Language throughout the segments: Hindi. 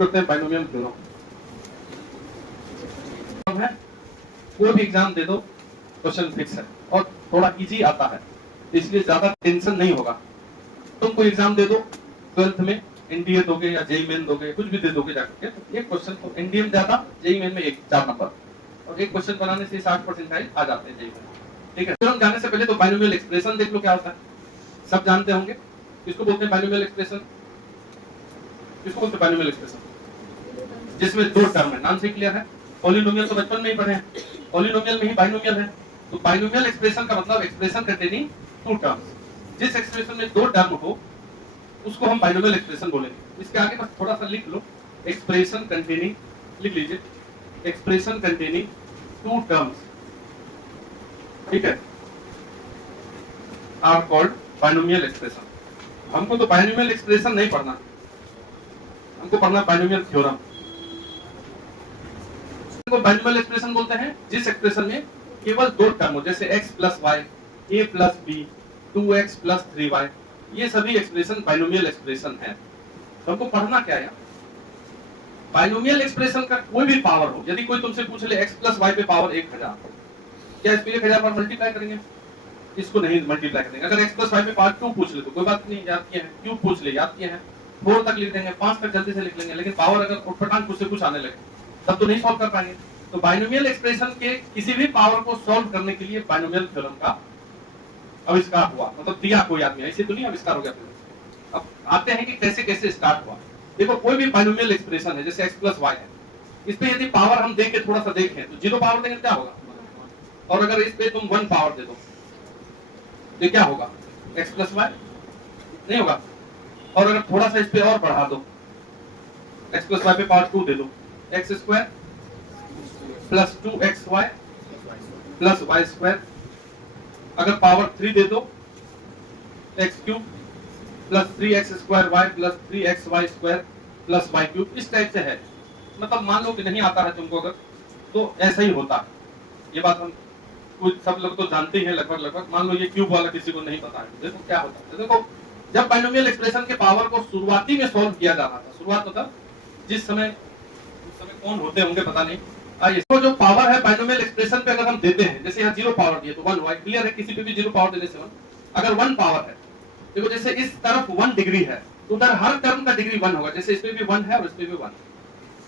करते हैं बाइनोमियल थ्योरम। है कोई भी एग्जाम दे दो क्वेश्चन फिक्स है और थोड़ा इजी आता है, इसलिए ज्यादा टेंशन नहीं होगा। तुम कोई एग्जाम दे दो 12th में, एनडीए दोगे या जेई मेन दोगे, कुछ भी दे दोगे जाकर के, तो एक क्वेश्चन तो एनडीए में ज्यादा, जेई मेन में 4 नंबर, और एक क्वेश्चन बनाने से 60% आ जाते हैं जेई मेन। ठीक है, हम जाने से पहले तो बाइनोमियल एक्सप्रेशन देख लो क्या होता है। सब जानते होंगे किसको बोलते हैं बाइनोमियल एक्सप्रेशन? किसको बोलते हैं बाइनोमियल एक्सप्रेशन? जिसमें दो टर्म है, नाम से क्लियर है। पॉलिनोमियल तो बचपन में ही पढ़े हैं, पॉलिनोमियल में ही बाइनोमियल है। तो बाइनोमियल एक्सप्रेशन का मतलब एक्सप्रेशन कंटेनिंग टू टर्म्स। जिस एक्सप्रेशन में दो टर्म हो उसको हम बाइनोमियल एक्सप्रेशन बोलेंगे। इसके आगे बस थोड़ा सा लिख लो, एक्सप्रेशन कंटेनिंग, लिख लीजिए, एक्सप्रेशन कंटेनिंग टू टर्म्स, ठीक है, आर कॉल्ड बाइनोमियल एक्सप्रेशन। हमको तो बाइनोमियल एक्सप्रेशन नहीं पढ़ना, हमको पढ़ना बाइनोमियल थ्योरम। बाइनोमियल एक्सप्रेशन बोलते हैं जिस एक्सप्रेशन में केवल दो टर्म हो, जैसे x plus y, a plus b, 2x plus 3y, ये सभी एक्सप्रेशन बाइनोमियल एक्सप्रेशन है। तो हमको पढ़ना क्या है? बाइनोमियल एक्सप्रेशन का कोई भी पावर हो, यदि कोई तुमसे पूछ ले x प्लस वाई पे पावर 1000, क्या इस पे 1000 पर मल्टीप्लाई करेंगे? इसको नहीं मल्टीप्लाई करेंगे। अगर x प्लस वाई पे पावर 2 पूछ ले तो कोई बात नहीं, याद किए हैं। क्यूब पूछ ले, याद किए हैं। 4 तक लिख देंगे, 5 तक जल्दी से लिख लेंगे। लेकिन पावर अगर उठपटांग कुछ से कुछ आने लगे तब तो नहीं सॉल्व कर पाएंगे। तो बाइनोमियल एक्सप्रेशन के किसी भी पावर को सॉल्व करने के लिए बाइनोमियल थ्योरम का आविष्कार हुआ, मतलब दिया कोई आदमी, ऐसे तो नहीं आविष्कार हो गया। अब आते हैं कि कैसे कैसे स्टार्ट हुआ। देखो, कोई भी बाइनोमियल एक्सप्रेशन है, जैसे x प्लस वाई है, इस पे यदि पावर हम देके थोड़ा सा देखें तो 0 पावर देंगे क्या होगा? और अगर इस पे तुम 1 पावर दे दो तो क्या होगा? x प्लस वाई नहीं होगा। और अगर थोड़ा सा इस पे और बढ़ा दो, x प्लस वाई पे पावर 2 दे दो, x square plus 2xy plus y square. अगर पावर 3 दे दो, x cube plus 3x square y plus 3xy square plus y cube. इस टाइप से है। मतलब मान लो कि नहीं आता है तुमको अगर, तो ऐसा ही होता है। ये बात हम कुछ सब लोग तो जानते हैं लगभग। मान लो ये क्यूब वाला किसी को नहीं पता है, देखो क्या होता है। देखो, जब बाइनोमियल एक्सप्रेशन के पावर को शुरुआती में सॉल्व किया जा रहा था, शुरुआत मतलब जिस समय, उस समय कौन होते होंगे पता नहीं। आइए, तो जो पावर है बाइनोमियल एक्सप्रेशन पे अगर हम देते हैं, जैसे यहाँ 0 पावर दिए तो 1 हुआ, क्लियर है? किसी पे भी 0 पावर देने से 1। अगर 1 पावर है, देखो जैसे इस तरफ 1 डिग्री है तो उधर हर टर्म का डिग्री 1 होगा। जैसे इसमें भी 1 है और इसमें भी 1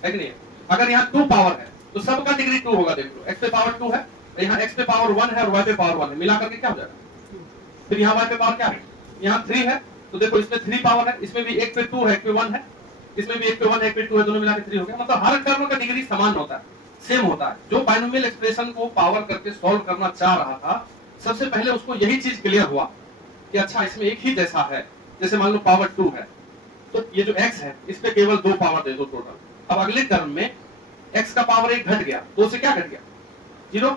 है कि नहीं? अगर यहाँ 2 पावर है तो सबका डिग्री 2 होगा। देख लो, x पे पावर 2 है, यहाँ x पे पावर 1 है और y पे पावर 1 है, मिला करके क्या हो जाएगा? फिर यहाँ y पे पावर क्या है? यहाँ 3 है, तो देखो इसमें 3 पावर है, इसमें भी 1 पे 2 है, 1 पे 1 है, इसमें भी 1 पे 1 है, 1 पे 2 है, दोनों मिला के 3 हो गया। मतलब हर टर्म का डिग्री समान होता है, सेम होता है। जो बाइनोमियल एक्सप्रेशन को पावर करके सॉल्व करना चाह रहा था, सबसे पहले उसको यही चीज क्लियर हुआ कि अच्छा इसमें एक ही जैसा है। जैसे मान लो पावर 2 है, तो ये जो x है इस पे केवल 2 पावर दे दो टोटल। अब अगले टर्म में x का पावर 1 घट गया, 2 से क्या घट गया? 0,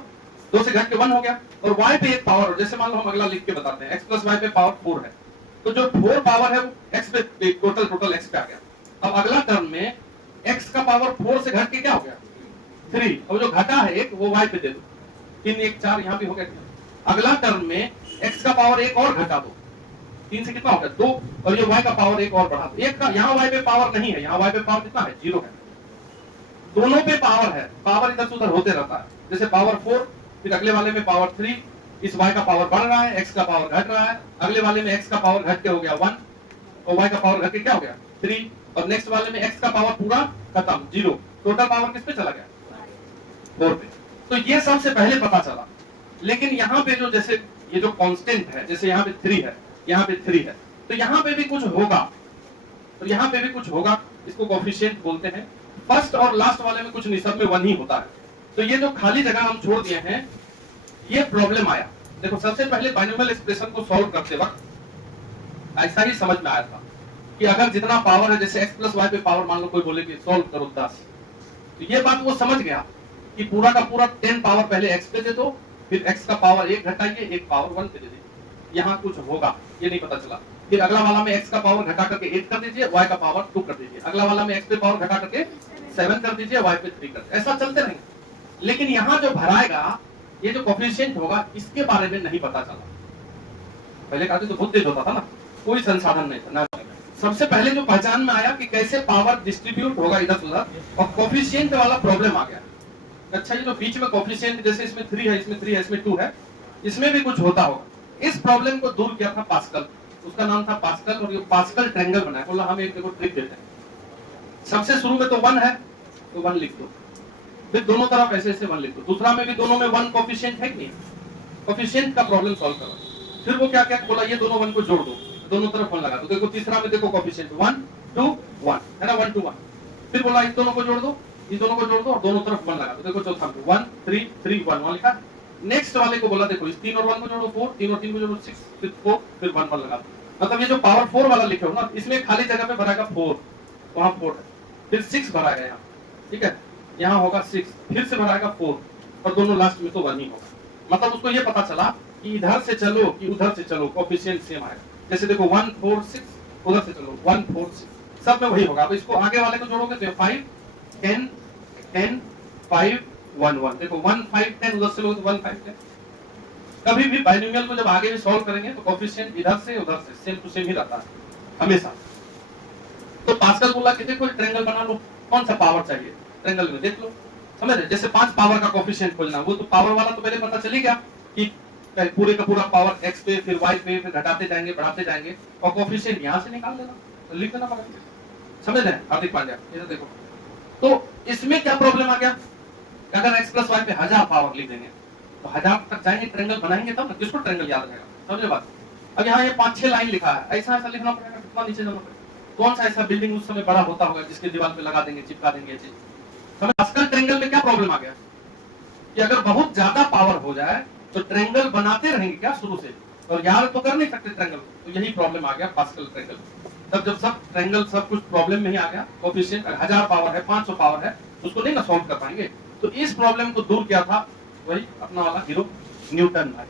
2 से घट के 1 हो गया। और y पे एक पावर, जैसे मान लो हम अगला लिख के बताते हैं, x प्लस वाई पे पावर 4 है, तो जो 4 पावर है वो x पे टोटल x पे आ गया। अब अगला टर्म में x का पावर 4 से घट के क्या हो गया? 3। और जो घटा है एक वो y पे दे दो, 3 1 4 यहाँ भी हो गया। अगला टर्म में x का पावर 1 और घटा दो, 3 से कितना हो गया? 2। और ये y का पावर 1 और बढ़ा दो। एक का यहाँ y पे पावर नहीं है, यहाँ y पे पावर कितना है? 0 है। दोनों पे पावर है, पावर इधर से उधर होते रहता है। जैसे पावर 4, फिर अगले वाले में पावर 3, इस y का पावर बढ़ रहा है, x का पावर घट रहा है। अगले वाले में x का पावर घट के हो गया 1 और y का पावर घट के क्या हो गया? 3। और नेक्स्ट वाले में x का पावर पूरा खत्म, 0। टोटल पावर किस पे चला गया? 4 पे। तो ये सबसे पहले पता चला। लेकिन यहाँ पे जो, जैसे ये जो कांस्टेंट है, जैसे यहाँ पे 3 है, यहाँ पे 3 है, तो यहाँ पे भी कुछ होगा, तो यहाँ पे भी कुछ होगा। इसको कोएफिशिएंट बोलते हैं। फर्स्ट और लास्ट वाले में कुछ नहीं, सब में 1 ही होता है। तो ये जो खाली जगह हम छोड़ दिए हैं, ये प्रॉब्लम आया। देखो, सबसे पहले बाइनोमियल एक्सप्रेशन को सॉल्व करते वक्त ऐसा ही समझ में आया था कि अगर जितना पावर है, जैसे x प्लस वाई पे पावर मान लो कोई बोले कि सॉल्व करो 10, तो ये बात वो समझ गया कि पूरा का पूरा 10 पावर पहले x पे दे दो, फिर x का पावर 1 घटाइए, 1 पावर 1 पे दे दीजिए। यहाँ कुछ होगा, ये नहीं पता चला। फिर अगला वाला में x का पावर घटा करके 8 कर दीजिए, y का पावर 2 कर दीजिए। अगला वाला में x पे पावर घटा करके 7 कर दीजिए, y पे 3 कर दीजिए। ऐसा चलते रहेंगे। लेकिन यहाँ जो भराएगा, ये जो कोएफिशिएंट होगा, इसके बारे में नहीं पता चला। पहले कहते तो बहुत तेज होता था ना, कोई संसाधन नहीं था ना। सबसे पहले जो पहचान में आया कि कैसे पावर डिस्ट्रीब्यूट होगा इधर उधर, और कोफिशिएंट वाला प्रॉब्लम आ गया। अच्छा, ये जो बीच में कोफिशिएंट, जैसे इसमें 3 है, इसमें 3 है, इसमें 2 है, इसमें भी कुछ होता होगा। इस प्रॉब्लम को दूर किया था पास्कल, उसका नाम था पास्कल, और ये पास्कल ट्रायंगल बनाया। बोला हम एक देखो ट्रिक देते हैं। सबसे शुरू में तो 1 है, तो 1 लिख दो, फिर दोनों तरफ ऐसे ऐसे 1 लिख दो। दूसरा में भी दोनों में 1 कोफिशिएंट है कि नहीं, कोफिशिएंट का प्रॉब्लम सॉल्व करो। फिर वो क्या क्या बोला, ये दोनों 1 को जोड़ दो, दोनों तरफ 1 लगा दो। देखो तीसरा में देखो कोफिशिएंट 1 2 1 है ना, 1 2 1। फिर बोला इन दोनों को जोड़ दो, इन दोनों को जोड़ दो और दोनों तरफ 1 लगा दो। देखो चौथा में 1 3 3 1 1 लिखा। नेक्स्ट वाले को बोला देखो इस 3 और 1 को जोड़ो 4, 3 और 3 को जोड़ो 6, फिर 4, फिर 1 1 लगा दो। मतलब ये जो पावर 4 वाला लिखे हो ना, इसमें खाली जगह पे भराएगा 4, वहां 4 है, फिर 6 भराएगा यहाँ, ठीक है, यहाँ होगा 6, फिर से भराएगा 4, और दोनों लास्ट में तो 1 ही होगा। मतलब उसको ये पता चला कि इधर से चलो कि उधर से चलो, कोफिशिएंट सेम आएगा। जैसे देखो 1 4 6, उधर से चलो 1 4 6, सब में वही होगा। अब इसको आगे वाले को जोड़ोगे तो 5 10 10 5 1 1। देखो 1 5 10, उधर से लोगे तो 1 5 10। कभी भी बाइनोमियल को जब आगे भी सॉल्व करेंगे तो कोफिशिएंट इधर से उधर से सेम टू सेम ही रहता है हमेशा। तो पास्कल बोला कि देखो ट्रायंगल बना लो, कौन सा पावर चाहिए ट्रायंगल में देख लो, समझ रहे। जैसे 5 पावर का कोफिशिएंट खोजना, वो तो पावर वाला तो पहले पता चली गया कि पूरे का पूरा पावर x पे, फिर y पे, फिर घटाते जाएंगे बढ़ाते जाएंगे, और कोफिशिएंट यहां से निकाल देना, तो लिख देना पड़ेगा। समझ रहे हार्दिक पांड्या, ये देखो। तो इसमें क्या प्रॉब्लम आ गया, अगर x प्लस y पे 1000 पावर लिख देंगे तो 1000 तक जाएंगे, ट्रायंगल बनाएंगे तब ना, किसको ट्रायंगल याद रहेगा, समझे बात। अब यहाँ ये 5-6 लाइन लिखा है, ऐसा ऐसा लिखना पड़ेगा, कितना नीचे जाना पड़ेगा। कौन सा ऐसा बिल्डिंग उस समय बड़ा होता होगा जिसके दीवार पे लगा देंगे, चिपका देंगे ये चीज। समझ। पास्कल ट्रायंगल में क्या प्रॉब्लम आ गया कि अगर बहुत ज्यादा पावर हो जाए तो ट्रायंगल बनाते रहेंगे क्या शुरू से, और यार तो कर नहीं सकते ट्रायंगल। तो यही प्रॉब्लम आ गया पास्कल ट्रायंगल। तब जब सब ट्रायंगल सब कुछ प्रॉब्लम में ही आ गया, कोफिशिएंट 1000 पावर है, 500 पावर है, उसको नहीं ना सॉल्व कर पाएंगे। तो इस प्रॉब्लम को दूर किया था वही अपना वाला हीरो न्यूटन भाई।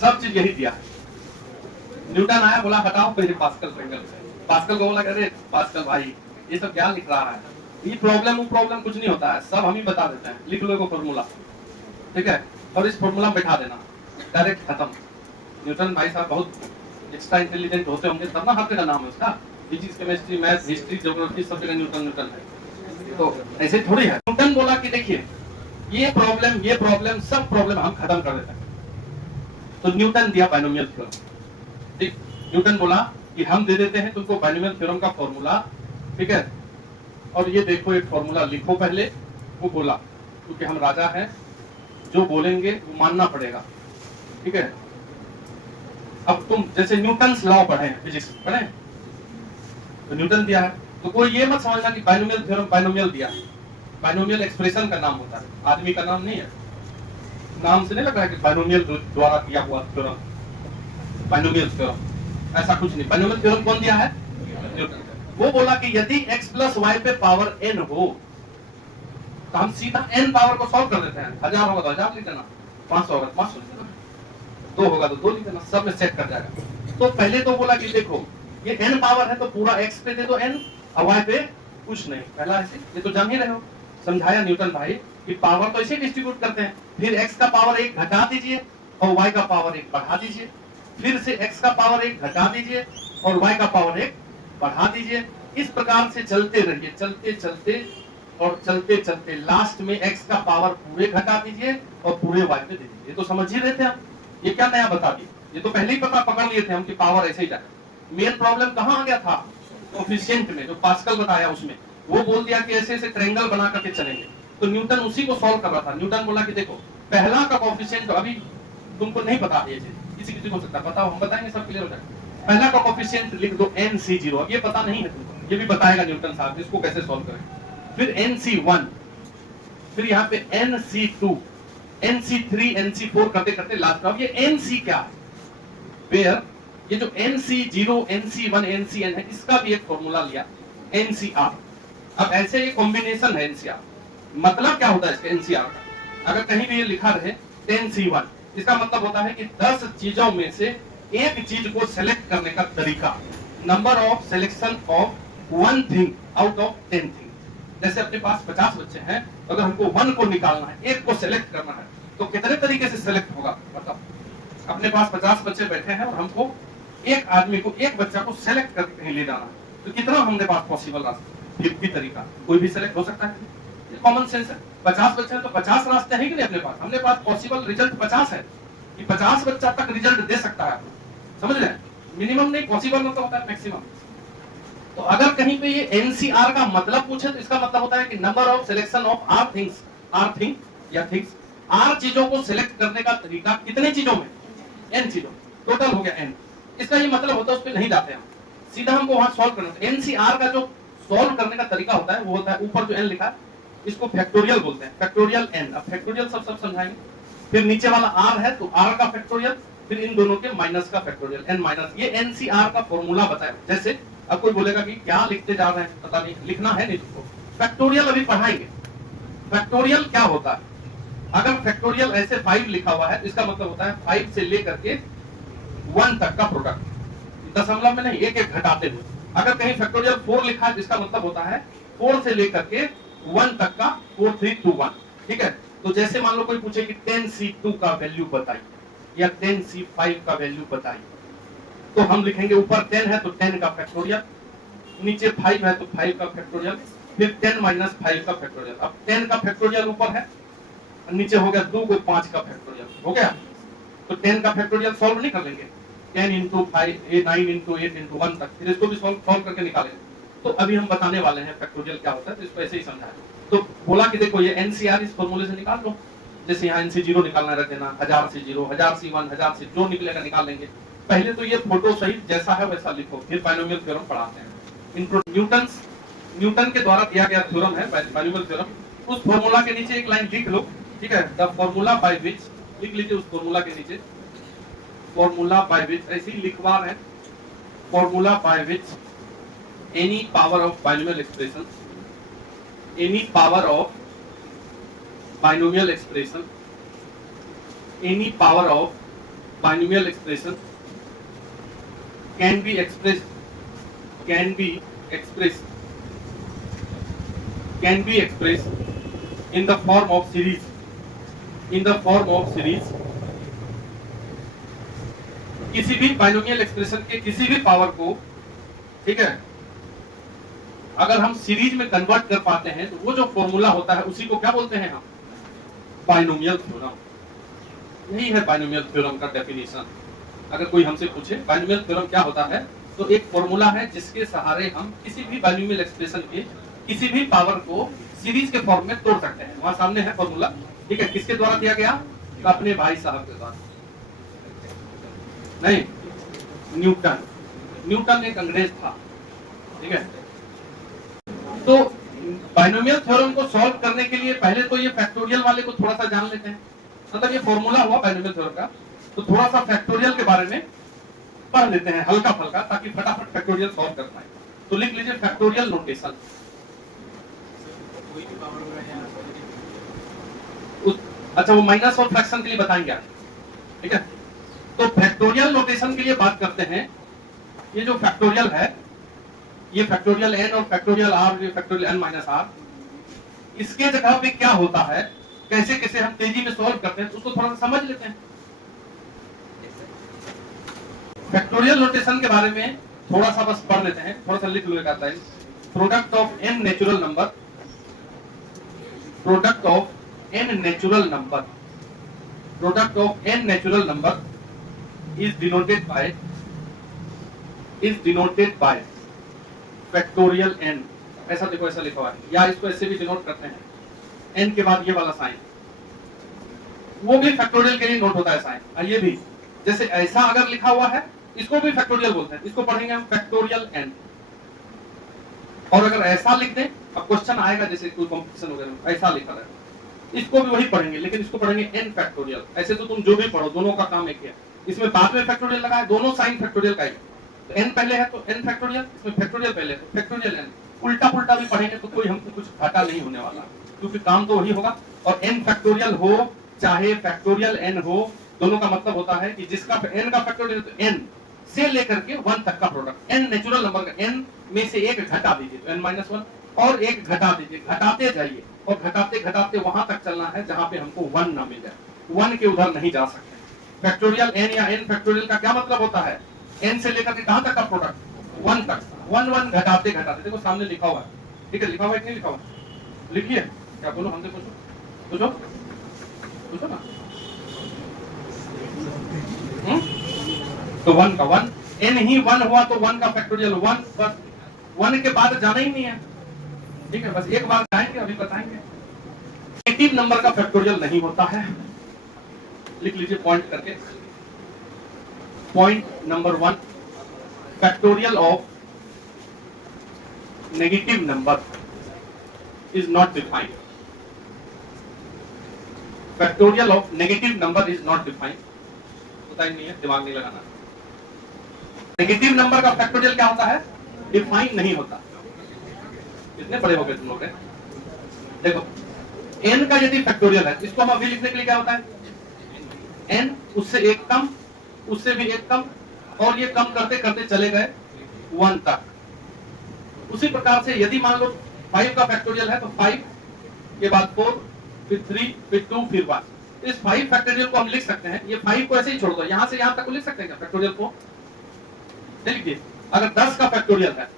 सब चीज यही दिया है। न्यूटन आया, बोला हटाओ पहले पास्कल ट्रायंगल। पास्कल को बोला अरे पास्कल भाई ये सब क्या लिख रहा है, ये प्रॉब्लम वो प्रॉब्लम कुछ नहीं होता है, सब हम ही बता देते हैं, लिख लो एगो फॉर्मूला, ठीक है, और इस फॉर्मूला में बैठा देना, डायरेक्ट खत्म। न्यूटन भाई साहब बहुत एक्स्ट्रा इंटेलिजेंट होते होंगे तब ना हर जगह नाम है उसका, physics chemistry math history geography सब जगह न्यूटन न्यूटन है। तो ऐसे थोड़ी है। न्यूटन बोला कि देखिए ये प्रॉब्लम सब प्रॉब्लम हम खत्म कर देते हैं। तो न्यूटन दिया बाइनोमियल थ्योरम, ठीक। न्यूटन बोला कि हम दे देते हैं तुमको बाइनोमियल थ्योरम का फॉर्मूला, ठीक है, और ये देखो एक फॉर्मूला लिखो पहले। वो बोला क्योंकि हम राजा हैं, जो बोलेंगे वो मानना पड़ेगा, ठीक है। अब तुम जैसे न्यूटन्स लॉ पढ़े, फिजिक्स पढ़े, तो न्यूटन दिया है, तो कोई ये मत समझना कि बाइनोमियल थ्योरम बाइनोमियल दिया। बाइनोमियल एक्सप्रेशन का नाम होता है, आदमी का नाम नहीं है। नाम से नहीं लग रहा है कि बाइनोमियल द्वारा दिया हुआ थ्योरम, बाइनोमियल थ्योरम, ऐसा कुछ नहीं। बाइनोमियल थ्योरम कौन दिया है, न्यूटन। वो बोला कि यदि x प्लस वाई पे पावर n हो तो हम सीधा n पावर को सॉल्व कर देते हैं। 1000 होगा तो 1000 लिख देना, 500 होगा तो 500 लिख देना, 2 होगा तो 2 लिख देना, सब में सेट कर जाएगा। तो पहले तो बोला कि देखो ये n पावर है तो पूरा x पे दे दो n, और y पे कुछ नहीं, पहला ऐसे, ये तो जान ही रहे हो। समझाया न्यूटन भाई कि पावर तो ऐसे डिस्ट्रीब्यूट करते हैं, फिर x का पावर 1 घटा दीजिए और y का पावर 1 बढ़ा दीजिए, फिर से x का पावर 1 घटा दीजिए और y का पावर 1 बढ़ा दीजिए। इस प्रकार से चलते रहिए, चलते चलते और चलते चलते लास्ट में x का पावर पूरे घटा दीजिए और पूरे y पे दे दीजिए। तो समझ ही रहे थे हम, ये क्या नया बता दिए, ये तो पहले ही पता पकड़ लिए थे हम कि पावर ऐसे ही जाएगा। मेन प्रॉब्लम कहाँ आ गया था, कोफिशिएंट में, जो पास्कल बताया उसमें। वो बोल दिया कि ऐसे ऐसे ट्रायंगल बना करके चलेंगे, तो न्यूटन उसी को सॉल्व कर रहा था। न्यूटन बोला कि देखो पहला का कोफिशिएंट, अभी तुमको नहीं पता ये चीज, किसी किसी को सकता बताओ, हम बताएंगे सब क्लियर हो जाएगा। पहला का कोफिशिएंट लिख दो NC0, अब ये पता नहीं है तुमको, ये भी बताएगा न्यूटन साहब, इसको कैसे सॉल्व करें। फिर NC1, फिर यहाँ पे NC2, NC3, NC4 करते करते लास्ट में अब ये NC क्या है, वेयर ये जो NC0, NC1, NCN है, इसका भी एक फॉर्मूला लिया NCR। अब ऐसे ये कॉम्बिनेशन है NCR, मतलब क्या होता है इसका NCR का, अगर कहीं भी ये लिखा रहे 10C1, इसका मतलब होता है कि 10 चीजों में से एक चीज को सेलेक्ट करने का तरीका, number of selection of one thing out of 10 thing. जैसे अपने पास 50 बच्चे हैं, अगर हमको 1 को निकालना है, एक को सेलेक्ट करना है, तो कितने तरीके से सेलेक्ट होगा बताओ। अपने पास 50 बच्चे बैठे हैं और हमको एक आदमी को, एक बच्चा को सेलेक्ट करके कहीं ले जाना है, तो कितना हमने पास पॉसिबल रास्ता, 50 तरीका, कोई भी सेलेक्ट हो सकता है, ये कॉमन सेंस है। 50 बच्चे हैं तो 50 रास्ते हैं कि नहीं अपने पास, हमने पास पॉसिबल रिजल्ट 50 है कि 50 बच्चा तक रिजल्ट दे सकता है आपको, समझ रहे हैं, मिनिमम नहीं, पॉसिबल मतलब होता है मैक्सिमम। तो अगर कहीं पे ये एनसीआर का मतलब पूछे तो इसका मतलब होता है कि number of selection of r things, r thing या थिंग्स, आर चीजों को सिलेक्ट करने का तरीका कितने चीजों में, एन चीजों, टोटल हो गया एन। इसका ये मतलब होता है, उस पर नहीं जाते हम, सीधा हमको वहां सॉल्व करना है। एनसीआर का जो सॉल्व करने का तरीका होता है वो होता है, ऊपर जो एन लिखा है इसको फैक्टोरियल बोलते हैं, फैक्टोरियल एन। अब फैक्टोरियल सब समझाएंगे, फिर नीचे वाला आर है तो आर का फैक्टोरियल, फिर इन दोनों के माइनस का फैक्टोरियल, एन माइनस। ये एनसीआर का फॉर्मूला बताया। जैसे अब कोई बोलेगा कि क्या लिखते जा रहे हैं, पता नहीं, लिखना है नहीं तुमको, फैक्टोरियल अभी पढ़ाएंगे। फैक्टोरियल क्या होता है, अगर फैक्टोरियल ऐसे 5 लिखा हुआ है तो इसका मतलब होता है 5 से लेकर के 1 तक का प्रोडक्ट, दशमलव में नहीं, एक एक घटाते हुए। अगर कहीं फैक्टोरियल 4 लिखा है तो इसका मतलब होता है 4 से लेकर के 1 तक का, 4 3 2 1, ठीक है। तो जैसे मान लो कोई पूछे कि 10C2 का वैल्यू बताइए या 10C5 का वैल्यू बताइए, तो हम लिखेंगे ऊपर 10 है तो 10 का फैक्टोरियल, नीचे 5 है तो 5 का फैक्टोरियल, फिर 10 माइनस 5 का फैक्टोरियल। अब 10 का फैक्टोरियल ऊपर है, नीचे हो गया 2 को 5 का फैक्टोरियल, हो गया। तो 10 का फैक्टोरियल सॉल्व नहीं कर लेंगे, 10 इंटू 5, 9 इंटू 8 इंटू 1 तक, फिर इसको भी सॉल्व करके निकालेंगे। तो अभी हम बताने वाले हैं फैक्टोरियल क्या होता है, तो इसको ऐसे ही समझा। तो बोला कि देखो ये एनसीआर इस फॉर्मूले से निकाल लो, जैसे यहाँ एनसी 0 निकालना रख देना, 1000 से 0, 1000 से 1, 1000 से जो निकलेगा निकाल लेंगे। पहले तो ये फोटो सहित जैसा है वैसा लिखो, फिर बाइनोमियल थ्योरम पढ़ाते हैं। न्यूटन के द्वारा दिया गया थ्योरम है बाइनोमियल थ्योरम, उस फॉर्मूला के नीचे एक लाइन लिख लो, ठीक है, द फॉर्मूला बाय विच, लिख लीजिए उस फॉर्मूला के नीचे, फॉर्मूला बाय विच, ऐसे ही लिखवा रहे हैं, formula by which any power of binomial expression, any power of binomial expression, any power of binomial expression can be expressed in the form of series, किसी भी बाइनोमियल एक्सप्रेशन के किसी भी पावर को, ठीक है, अगर हम सीरीज में कन्वर्ट कर पाते हैं तो वो जो फॉर्मूला होता है उसी को क्या बोलते हैं हम, बाइनोमियल थ्योरम। यही है बाइनोमियल थ्योरम का डेफिनेशन। अगर कोई हमसे पूछे बाइनोमियल थ्योरम क्या होता है, तो एक फॉर्मूला है जिसके सहारे हम किसी भी बाइनोमियल एक्सप्रेशन के किसी भी पावर को सीरीज के फॉर्म में तोड़ सकते हैं। वहां सामने है फॉर्मूला, ठीक है, किसके द्वारा दिया गया, अपने भाई साहब के द्वारा, नहीं, न्यूटन एक अंग्रेज था, ठीक है। तो बाइनोमियल थ्योरम को सॉल्व करने के लिए पहले तो ये फैक्टोरियल वाले को थोड़ा सा जान लेते हैं, मतलब ये फॉर्मूला हुआ बाइनोमियल थ्योरम का, तो थोड़ा सा फैक्टोरियल के बारे में पढ़ लेते हैं हल्का फुल्का, ताकि फटाफट फैक्टोरियल सॉल्व कर पाए। तो लिख लीजिए फैक्टोरियल नोटेशन। अच्छा, वो माइनस और फ्रैक्शन के लिए बताएंगे आप, ठीक है। तो फैक्टोरियल नोटेशन के लिए बात करते हैं। ये जो फैक्टोरियल है, ये फैक्टोरियल n और फैक्टोरियल r, ये फैक्टोरियल n माइनस r, इसके जगह पे क्या होता है, कैसे कैसे हम तेजी में सॉल्व करते हैं, उसको थोड़ा सा समझ लेते हैं। फैक्टोरियल नोटेशन के बारे में थोड़ा सा बस पढ़ लेते हैं, थोड़ा सा लिख लो एक आधा line. Product of n natural number, product of n natural number, product of n natural number is denoted by factorial n। ऐसा देखो, ऐसा लिखा हुआ है, या इसको ऐसे भी डिनोट करते हैं, n के बाद ये वाला साइन, वो भी फैक्टोरियल के लिए नोट होता है साइन। ये भी जैसे ऐसा अगर लिखा हुआ है, इसको भी फैक्टोरियल बोलते हैं, इसको पढ़ेंगे हम फैक्टोरियल n। और अगर ऐसा लिख दें, अब क्वेश्चन आएगा जैसे कोई कंपटीशन वगैरह ऐसा लिखा है, इसको भी वही पढ़ेंगे, लेकिन इसको पढ़ेंगे n फैक्टोरियल। ऐसे तो तुम जो भी पढ़ो दोनों का काम एक ही है, इसमें बाद में फैक्टोरियल लगा है, दोनों साइन फैक्टोरियल का ही। तो n पहले है तो n फैक्टोरियल, इसमें फैक्टोरियल पहले है तो फैक्टोरियल n। उल्टा पुल्टा भी पढ़ेंगे तो कोई हमको कुछ घाटा नहीं होने वाला, क्योंकि काम तो वही होगा। और n फैक्टोरियल हो चाहे फैक्टोरियल n हो, दोनों का मतलब होता है कि जिसका n का फैक्टोरियल तो n से लेकर के 1 तक का प्रोडक्ट, n नेचुरल नंबर का n में से एक घटा दीजिए तो n-1 और एक घटा दीजिए, घटाते जाइए और घटाते घटाते वहां तक चलना है जहां पे हमको 1 ना मिल जाए, 1 के उधर नहीं जा सकते। फैक्टोरियल n या n फैक्टोरियल का क्या मतलब होता है, n से लेकर के कहां तक का प्रोडक्ट 1 तक, 1 1 घटाते घटाते, देखो सामने लिखा हुआ है, ठीक है, लिखा हुआ है कि नहीं लिखा हुआ, लिखिए, क्या बोलो, हमसे पूछो पूछो पूछो ना। तो 1 का 1, n ही 1 हुआ तो 1 का फैक्टोरियल 1, बस 1 के बाद जाना ही नहीं है, ठीक है, बस एक बार जाएंगे, अभी बताएंगे। नेगेटिव नंबर का फैक्टोरियल नहीं होता है, लिख लीजिए पॉइंट करके। Point number 1, factorial of negative number is not defined. Factorial of negative number is not defined, पता ही नहीं है, दिमाग नहीं लगाना। नेगेटिव नंबर का फैक्टोरियल क्या होता है, डिफाइन नहीं होता। कितने बड़े हो गए तुम लोग, देखो n का यदि फैक्टोरियल है, इसको हम अभी लिखने के लिए क्या होता है, n उससे एक कम, उससे भी एक कम, और ये कम करते करते चले गए 1 तक। उसी प्रकार से यदि मान लो 5 का फैक्टोरियल है तो 5 के बाद 4, फिर 3, फिर 2, फिर 1। इस 5 फैक्टोरियल को हम लिख सकते हैं, ये 5 को ऐसे ही छोड़ दो, यहां से यहां तक को लिख सकते हैं क्या फैक्टोरियल को, देखिए अगर 10 का फैक्टोरियल है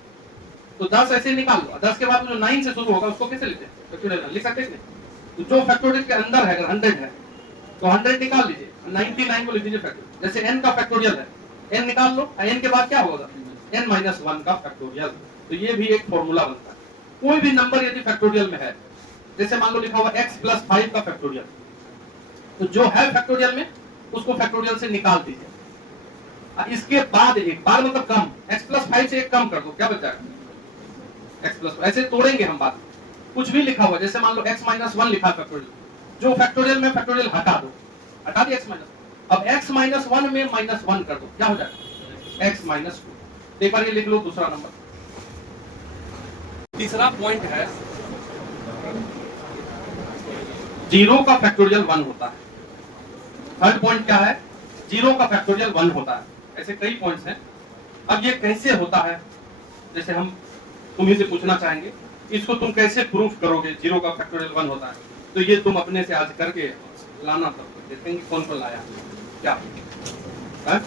तो 10 ऐसे निकाल लो, 10 के बाद जो 9 से शुरू होगा उसको कैसे लिखते हैं, फैक्टोरियल लिख सकते हैं। तो जो फैक्टोरियल के अंदर है, अगर 100 है तो 100 निकाल लीजिए, 99 को लिख लीजिए फैक्टोरियल। जैसे n का फैक्टोरियल है, n निकाल लो, n के बाद क्या होगा, n माइनस 1 का फैक्टोरियल। तो ये भी एक फॉर्मूला बनता है। कोई भी नंबर यदि फैक्टोरियल में है, जैसे मान लो लिखा हुआ x प्लस 5 का फैक्टोरियल, तो जो है फैक्टोरियल में उसको फैक्टोरियल से निकाल दीजिए। इसके बाद एक बार मतलब कम, x प्लस 5 से एक कम कर दो, क्या बच जाएगा x प्लस, ऐसे तोड़ेंगे हम बात। कुछ भी लिखा हुआ, जैसे मान लो x माइनस 1 लिखा फैक्टोरियल, जो फैक्टोरियल में फैक्टोरियल हटा दो, हटा दिया x माइनस, अब x माइनस 1 में माइनस 1 कर दो, क्या हो जाएगा x माइनस 2। एक बार ये लिख लो दूसरा नंबर। तीसरा पॉइंट है, 0 का फैक्टोरियल 1 होता है। थर्ड पॉइंट क्या है, 0 का फैक्टोरियल 1 होता है। ऐसे कई पॉइंट्स हैं। अब ये कैसे होता है, जैसे हम तुम्ही से पूछना चाहेंगे, इसको तुम कैसे प्रूफ करोगे 0 का फैक्टोरियल 1 होता है, तो ये तुम अपने से आज करके लाना, तब देखेंगे कौन कौन लाया क्या है?